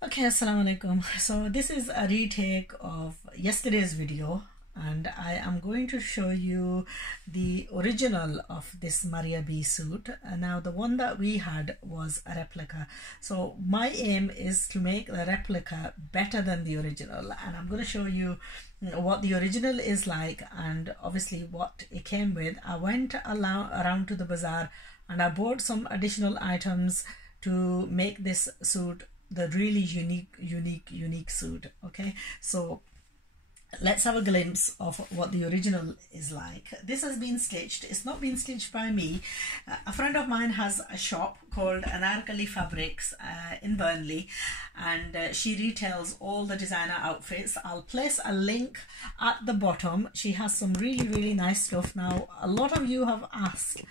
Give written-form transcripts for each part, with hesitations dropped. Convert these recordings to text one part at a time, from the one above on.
Okay, assalamu alaikum. So this is a retake of yesterday's video, and I am going to show you the original of this Maria B suit. Now the one that we had was a replica, so my aim is to make the replica better than the original, and I'm going to show you what the original is like and obviously what it came with. I went around to the bazaar and I bought some additional items to make this suit the really unique suit. Okay, so let's have a glimpse of what the original is like. This has been stitched. It's not been stitched by me. A friend of mine has a shop called Anarkali Fabrics in Burnley, and she retails all the designer outfits. I'll place a link at the bottom. She has some really nice stuff. Now a lot of you have asked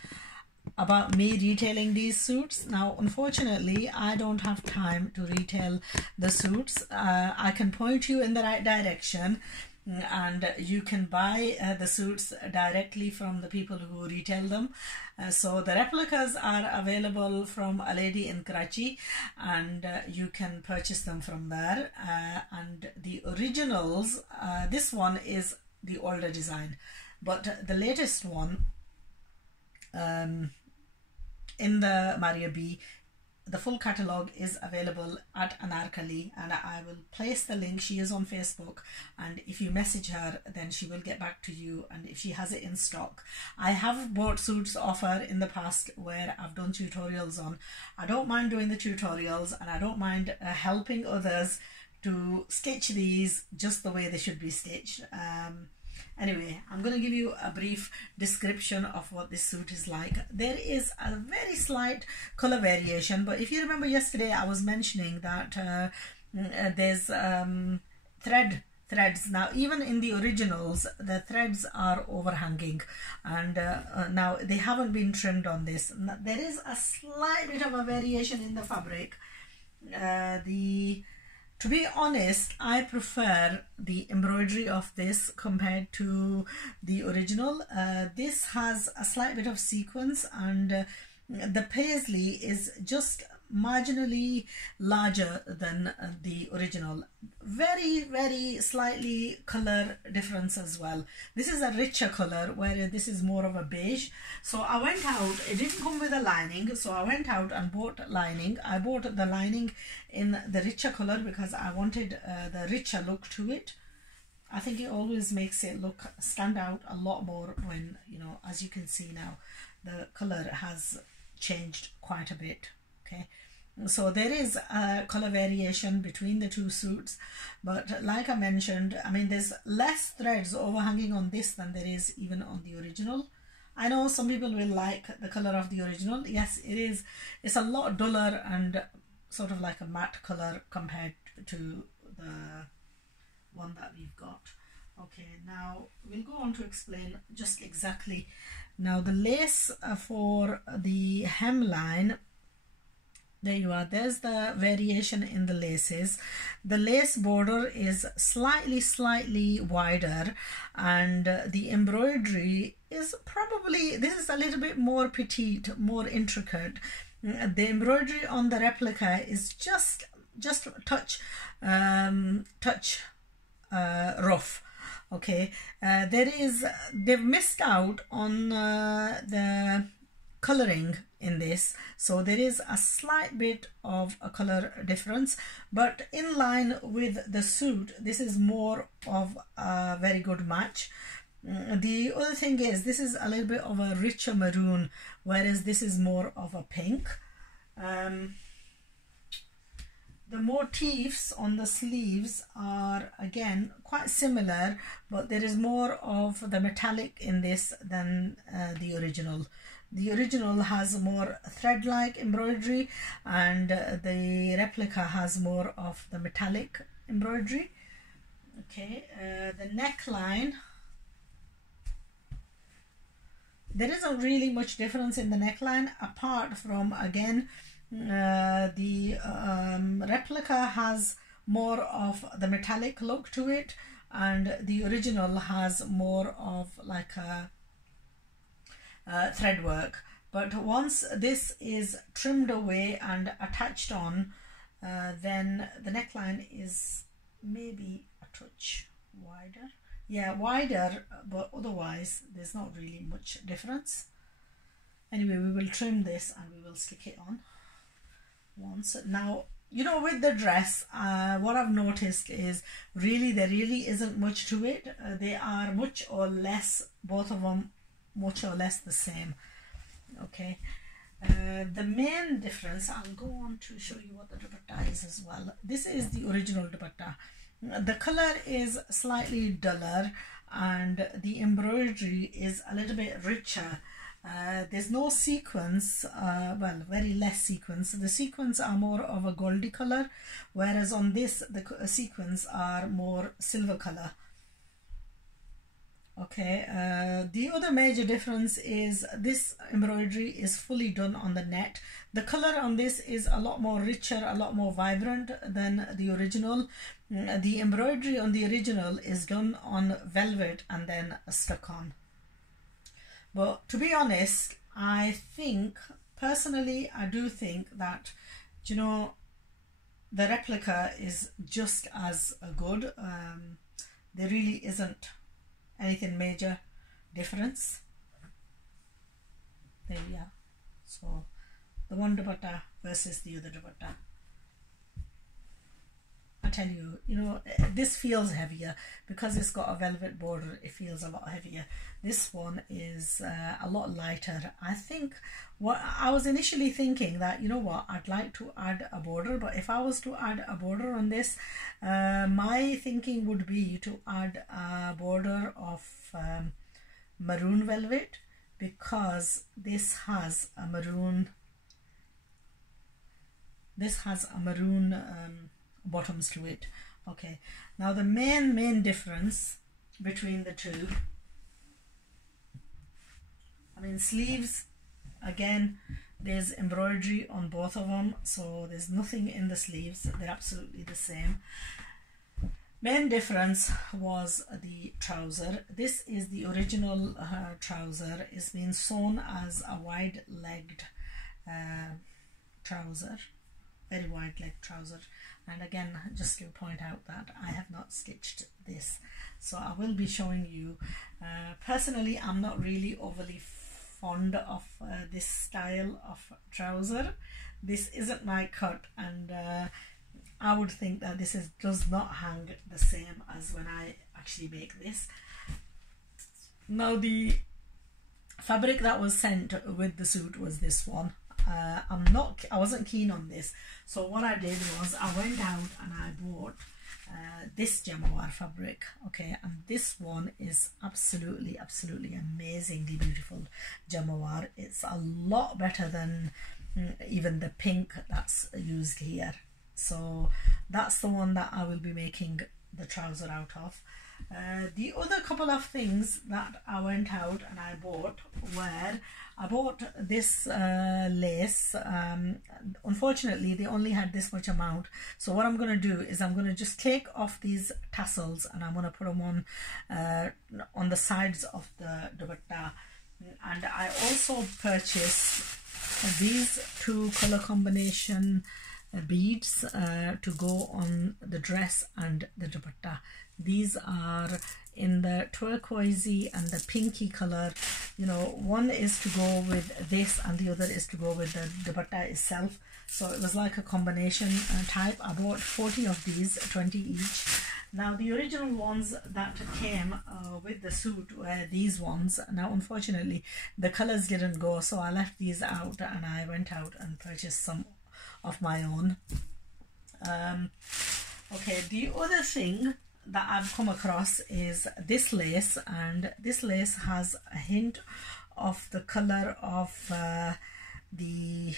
about me retailing these suits. Now unfortunately I don't have time to retail the suits. I can point you in the right direction and you can buy the suits directly from the people who retail them. So the replicas are available from a lady in Karachi, and you can purchase them from there, and the originals, this one is the older design, but the latest one in the Maria B, the full catalogue is available at Anarkali, and I will place the link. She is on Facebook, and if you message her then she will get back to you, and if she has it in stock. I have bought suits off her in the past where I've done tutorials on. I don't mind doing the tutorials, and I don't mind helping others to stitch these just the way they should be stitched. Anyway, I'm going to give you a brief description of what this suit is like. There is a very slight color variation, but if you remember yesterday I was mentioning that there's threads. Now even in the originals the threads are overhanging, and now they haven't been trimmed on this. There is a slight bit of a variation in the fabric. To be honest, I prefer the embroidery of this compared to the original. This has a slight bit of sequence, and the paisley is just marginally larger than the original. Very slightly color difference as well. This is a richer color, whereas this is more of a beige. So I went out, it didn't come with a lining, so I went out and bought lining. I bought the lining in the richer color because I wanted the richer look to it. I think it always makes it stand out a lot more when, you know, as you can see now, the color has changed quite a bit. Okay, so there is a color variation between the two suits, but like I mentioned, I mean, there's less threads overhanging on this than there is even on the original. I know some people will like the color of the original. Yes, it is. It's a lot duller and sort of like a matte color compared to the one that we've got. Okay, now we'll go on to explain just exactly. Now the lace for the hemline, there you are, there's the variation in the laces. The lace border is slightly wider, and the embroidery is probably, this is a little bit more petite, more intricate. The embroidery on the replica is just touch rough. Okay, they've missed out on the coloring in this, so there is a slight bit of a color difference, but in line with the suit, this is more of a very good match. The other thing is, this is a little bit of a richer maroon, whereas this is more of a pink. The motifs on the sleeves are again quite similar, but there is more of the metallic in this than the original. The original has more thread-like embroidery, and the replica has more of the metallic embroidery. Okay, the neckline, there isn't really much difference in the neckline, apart from, again, the replica has more of the metallic look to it, and the original has more of like a thread work. But once this is trimmed away and attached on, Then the neckline is maybe a touch wider. Yeah, wider, but otherwise there's not really much difference. Anyway, we will trim this and we will stick it on once. Now, you know, with the dress, what I've noticed is there really isn't much to it. They are much or less, both of them much or less the same. Okay. The main difference, I'll go on to show you what the dupatta is as well. This is the original dupatta. The color is slightly duller and the embroidery is a little bit richer. There's no sequins, well, very less sequins. The sequins are more of a goldy color, whereas on this the sequins are more silver color. Okay, the other major difference is this embroidery is fully done on the net. The color on this is a lot more richer, a lot more vibrant than the original. The embroidery on the original is done on velvet and then stuck on. But to be honest, I think, personally, I do think that, you know, the replica is just as good. There really isn't anything major difference. There we are. So the one dupatta versus the other dupatta. I tell you, you know, this feels heavier because it's got a velvet border. It feels a lot heavier. This one is a lot lighter. I think what I was initially thinking that, you know what, I'd like to add a border, but if I was to add a border on this, my thinking would be to add a border of maroon velvet, because this has a maroon bottoms to it. Okay, now the main difference between the two, I mean, sleeves, again, there's embroidery on both of them, so there's nothing in the sleeves. They're absolutely the same. Main difference was the trouser. This is the original trouser. It's been sewn as a wide-legged trouser, very wide-legged trouser. And again, just to point out that I have not stitched this, so I will be showing you. Personally, I'm not really overly fond of this style of trouser. This isn't my cut, and I would think that this does not hang the same as when I actually make this. Now, the fabric that was sent with the suit was this one. I wasn't keen on this, so what I did was I went out and I bought this Jamawar fabric. Okay, and this one is absolutely amazingly beautiful Jamawar. It's a lot better than even the pink that's used here, so that's the one that I will be making the trouser out of. The other couple of things that I went out and I bought were, I bought this lace. Unfortunately, they only had this much amount, so what I'm going to do is I'm going to just take off these tassels and I'm going to put them on the sides of the dupatta. And I also purchased these two color combination beads to go on the dress and the dupatta. These are in the turquoisey and the pinky color. You know, one is to go with this and the other is to go with the dupatta itself. So it was like a combination type. I bought 40 of these, 20 each. Now, the original ones that came with the suit were these ones. Now, unfortunately, the colors didn't go, so I left these out and I went out and purchased some of my own. Okay, the other thing that I've come across is this lace, and this lace has a hint of the color of the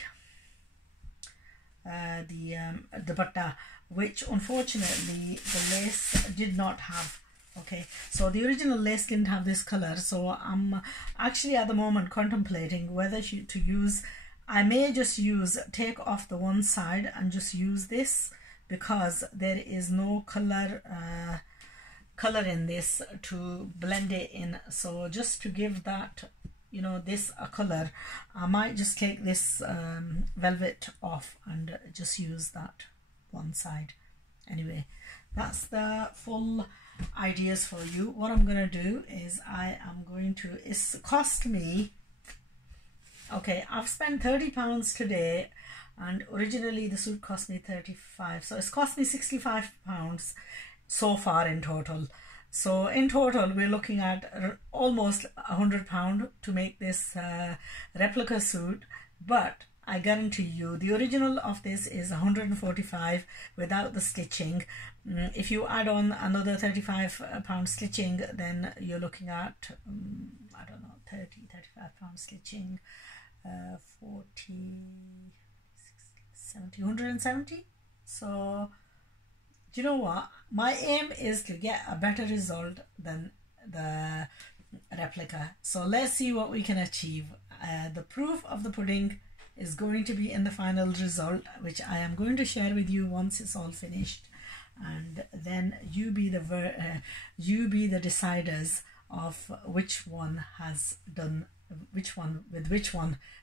dupatta, which unfortunately the lace did not have. Okay, so the original lace didn't have this color, so I'm actually at the moment contemplating whether to use, I may just take off the one side and just use this, because there is no color in this to blend it in. So just to give that, you know, this a color, I might just take this velvet off and just use that. one side. Anyway, that's the full ideas for you. What I'm going to do is it's cost me, okay, I've spent £30 today, and originally the suit cost me 35, so it's cost me £65 so far in total. So in total we're looking at almost £100 to make this replica suit, but I guarantee you the original of this is 145 without the stitching. If you add on another £35 stitching, then you're looking at I don't know, 35 pounds stitching, 40, 60, 70, 170. So do you know what, my aim is to get a better result than the replica. So let's see what we can achieve. The proof of the pudding is going to be in the final result, which I am going to share with you once it's all finished, and then you be the deciders of which one has done which one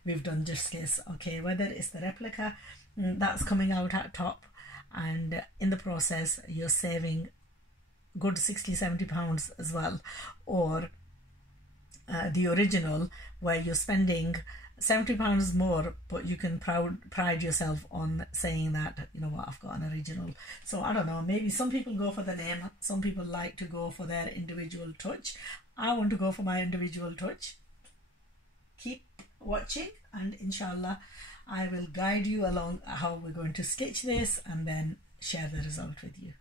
we've done justice. Okay, whether it's the replica that's coming out at top, and in the process you're saving good 60-70 pounds as well, or the original where you're spending £70 more, but you can pride yourself on saying that, you know what, I've got an original. So I don't know, maybe some people go for the name, some people like to go for their individual touch. I want to go for my individual touch. Keep watching, and inshallah I will guide you along how we're going to sketch this and then share the result with you.